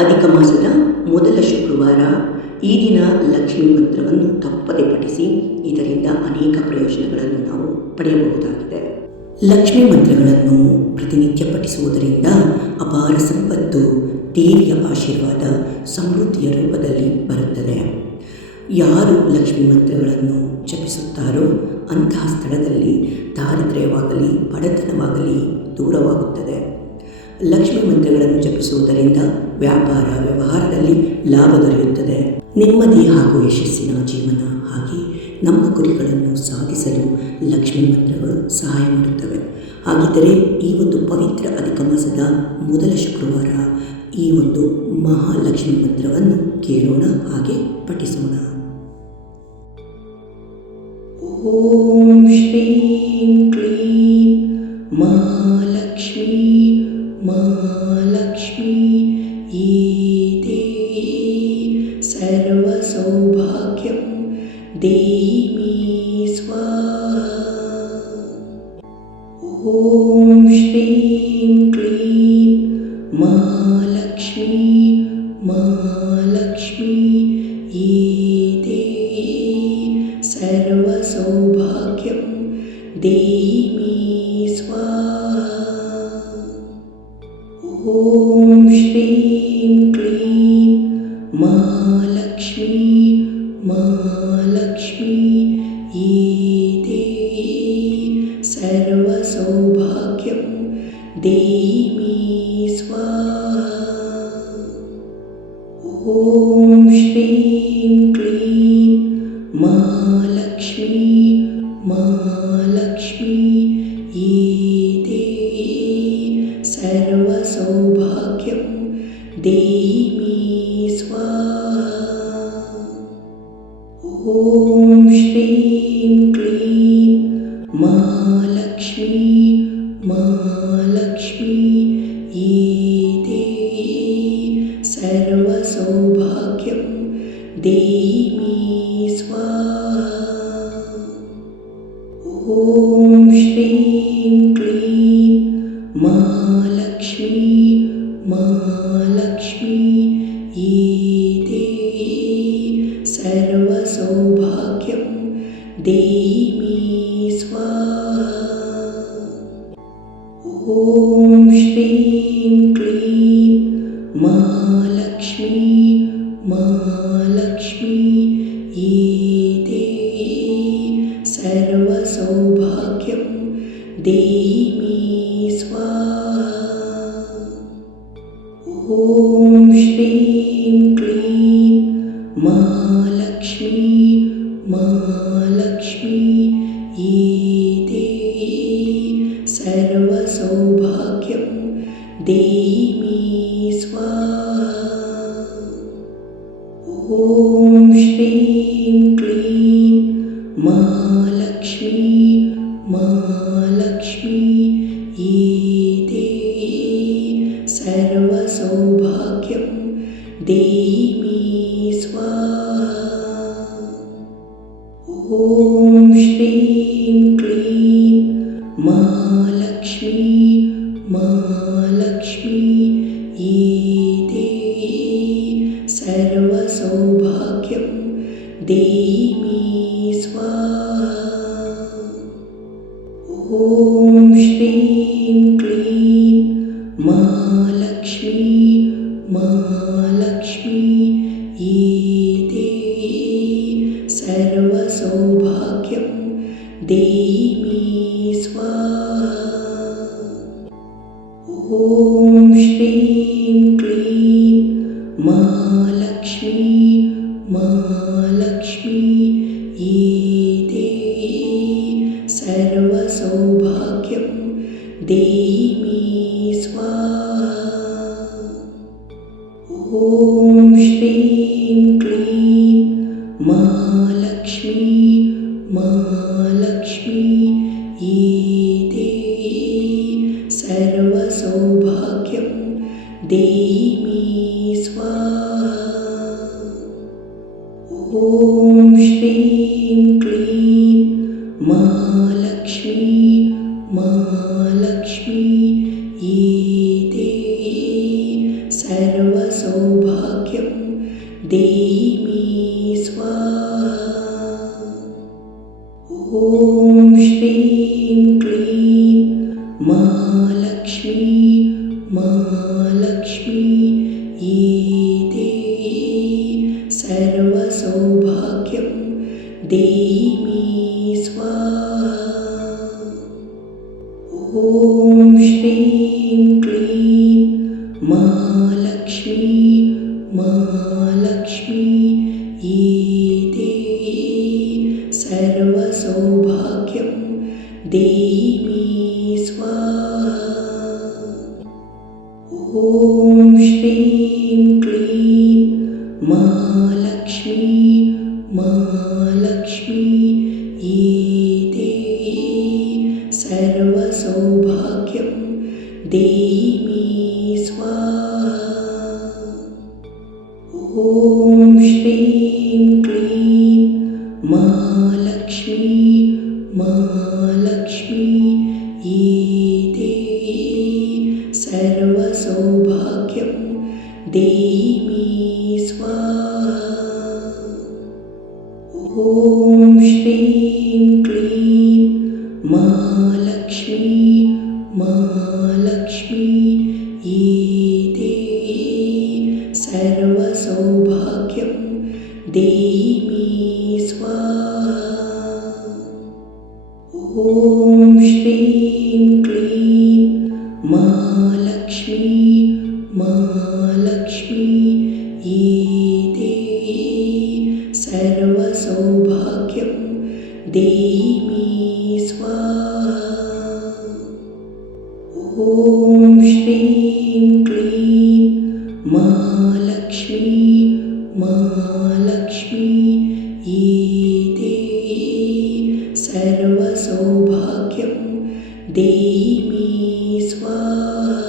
ಅಧಿಕ ಮಾಸದ ಮೊದಲ ಶುಕ್ರವಾರ ಈ ದಿನ ಲಕ್ಷ್ಮೀ ಮಂತ್ರವನ್ನು ತಪ್ಪದೆ ಪಠಿಸಿ. ಇದರಿಂದ ಅನೇಕ ಪ್ರಯೋಜನಗಳನ್ನು ನಾವು ಪಡೆಯಬಹುದಾಗಿದೆ. ಲಕ್ಷ್ಮೀ ಮಂತ್ರಗಳನ್ನು ಪ್ರತಿನಿತ್ಯ ಪಠಿಸುವುದರಿಂದ ಅಪಾರ ಸಂಪತ್ತು, ದೇವಿಯ ಆಶೀರ್ವಾದ, ಸಮೃದ್ಧಿಯ ರೂಪದಲ್ಲಿ ಬರುತ್ತದೆ. ಯಾರು ಲಕ್ಷ್ಮೀ ಮಂತ್ರಗಳನ್ನು ಜಪಿಸುತ್ತಾರೋ ಅಂತಹ ಸ್ಥಳದಲ್ಲಿ ದಾರಿದ್ರ್ಯವಾಗಲಿ ಬಡತನವಾಗಲಿ ದೂರವಾಗುತ್ತದೆ. ಲಕ್ಷ್ಮೀ ಮಂತ್ರಗಳನ್ನು ಜಪಿಸುವುದರಿಂದ ವ್ಯಾಪಾರ ವ್ಯವಹಾರದಲ್ಲಿ ಲಾಭ ದೊರೆಯುತ್ತದೆ. ನೆಮ್ಮದಿ ಹಾಗೂ ಯಶಸ್ಸಿನ ಜೀವನ ಹಾಗೆ ನಮ್ಮ ಗುರಿಗಳನ್ನು ಸಾಧಿಸಲು ಲಕ್ಷ್ಮೀ ಮಂತ್ರಗಳು ಸಹಾಯ ಮಾಡುತ್ತವೆ. ಹಾಗಿದ್ದರೆ ಈ ಒಂದು ಪವಿತ್ರ ಅಧಿಕ ಮಾಸದ ಮೊದಲ ಶುಕ್ರವಾರ ಈ ಒಂದು ಮಹಾಲಕ್ಷ್ಮಿ ಮಂತ್ರವನ್ನು ಕೇಳೋಣ ಹಾಗೆ ಪಠಿಸೋಣ. ಓಂ ಶ್ರೀಂ ಕ್ಲೀಂ ಮಹಾಲಕ್ಷ್ಮೀ ಮಹಾಲಕ್ಷ್ಮೀ ದೇಹಿ ಸರ್ವಸೌಭಾಗ್ಯಂ ದೇಹಿ ಮೇ ಸ್ವಾಹಾ. ಓಂ ಶ್ರೀಂ ಕ್ಲೀಂ ಮಹಾಲಕ್ಷ್ಮೀ ಮಹಾಲಕ್ಷ್ಮೀ ದೇಹಿ ಸರ್ವಸೌಭಾಗ್ಯಂ ದೇಹಿ ಮೇ ಸ್ವಾಹಾ. ಓಂ ಶ್ರೀಂ ಕ್ಲೀಂ ಮಹಾಲಕ್ಷ್ಮೀ ಮಹಾಲಕ್ಷ್ಮೀ ದೇಹಿ ಸರ್ವಸೌಭಾಗ್ಯಂ ದೇಹಿ ಮೇ ಸ್ವಾಹಾ. ಓಂ ಶ್ರೀಂ ಕ್ಲೀಂ ಮಹಾಲಕ್ಷ್ಮೀ ಮಹಾಲಕ್ಷ್ಮೀ ದೇಹಿ ಸರ್ವಸೌಭಾಗ್ಯಂ ದೇಹಿ ಮೇ ಸ್ವಾಹಾ. ಓಂ ಶ್ರೀಂ ಕ್ಲೀಂ ಮಹಾಲಕ್ಷ್ಮೀ ಮಹಾಲಕ್ಷ್ಮೀ ದೇಹಿ ಸರ್ವಸೌಭಾಗ್ಯಂ ದೇಹಿ ಮೇ ಸ್ವಾಹಾ. ಓಂ ಶ್ರೀಂ ಕ್ಲೀಂ ಮಹಾಲಕ್ಷ್ಮೀ ಮಹಾಲಕ್ಷ್ಮೀ ದೇಹಿ ಸರ್ವಸೌಭಾಗ್ಯಂ ದೇಹಿ ಮೇ ಸ್ವಾಹಾ. ಓಂ ಶ್ರೀಂ ಕ್ಲೀಂ ಮಹಾಲಕ್ಷ್ಮೀ ಮಹಾಲಕ್ಷ್ಮೀ ದೇಹಿ ಸರ್ವಸೌಭಾಗ್ಯಂ ದೇಹಿ ಮೇ ಸ್ವಾಹಾ. ಓಂ ಶ್ರೀಂ ಕ್ಲೀಂ ಮಹಾಲಕ್ಷ್ಮೀ ಮಹಾಲಕ್ಷ್ಮೀ ದೇಹಿ ಸರ್ವಸೌಭಾಗ್ಯಂ ದೇಹಿ ಮೇ ಸ್ವಾಹಾ. ಓಂ ಶ್ರೀಂ ಕ್ಲೀಂ ಮಹಾಲಕ್ಷ್ಮೀ ಮಹಾಲಕ್ಷ್ಮೀ ದೇಹಿ ಸರ್ವಸೌಭಾಗ್ಯಂ ದೇಹಿ ಮೇ ಸ್ವಾಹಾ. ಓಂ ಶ್ರೀಂ ಕ್ಲೀಂ ಮಹಾಲಕ್ಷ್ಮೀ ಮಹಾಲಕ್ಷ್ಮೀ ದೇಹಿ ಸರ್ವಸೌಭಾಗ್ಯಂ ದೇಹಿ ಮೇ ಸ್ವಾಹಾ. ಓಂ ಶ್ರೀಂ ಕ್ಲೀಂ ಮಹಾಲಕ್ಷ್ಮೀ ಮಹಾಲಕ್ಷ್ಮೀ ದೇಹಿ ಸರ್ವಸೌಭಾಗ್ಯಂ ದೇಹಿ ಮೇ ಸ್ವಾಹಾ. ಓಂ ಶ್ರೀಂ ಕ್ಲೀಂ ಮಹಾಲಕ್ಷ್ಮೀ ಮಹಾಲಕ್ಷ್ಮೀ ದೇಹಿ ಸರ್ವಸೌಭಾಗ್ಯಂ ದೇಹಿ ಮೇ ಸ್ವಾಹಾ. ಓಂ ಶ್ರೀಂ ಕ್ಲೀಂ ಮಹಾಲಕ್ಷ್ಮೀ ಮಹಾಲಕ್ಷ್ಮೀ ದೇಹಿ ಸರ್ವಸೌಭಾಗ್ಯಂ ದೇಹಿ ಮೇ ಸ್ವಾಹಾ. ಓಂ ಶ್ರೀಂ ಕ್ಲೀಂ ಮಹಾಲಕ್ಷ್ಮೀ ಮಹಾಲಕ್ಷ್ಮೀ ದೇಹಿ ಸರ್ವ सर्वसौभाग्यं देहि मे स्वाहा। ॐ श्रीं क्लीं महालक्ष्मी महालक्ष्मी ये देहि सर्वसौभाग्यं देहि मे स्वाहा। ॐ श्रीं क्लीं महालक्ष्मी महालक्ष्मी ये देहि सर्वसौभाग्यं देहि मे स्वाहा। ॐ श्रीं क्लीं महालक्ष्मी महालक्ष्मी ये देहि सर्वसौभाग्यं देहि मे स्वाहा। ॐ श्रीं क्लीं महालक्ष्मी महालक्ष्मी ये देहि सर्वसौभाग्यं देहि मे स्वाहा। ॐ श्रीं क्लीं महालक्ष्मी महालक्ष्मी ये देहि सर्वसौभाग्यं देहि मे स्वाहा। ॐ श्रीं क्लीं महालक्ष्मी महालक्ष्मी ये देहि सर्वसौभाग्यं देहि मे स्वाहा। ॐ श्रीं क्लीं महालक्ष्मी महालक्ष्मी ये देहि सर्वसौभाग्यं देहि मे स्वाहा।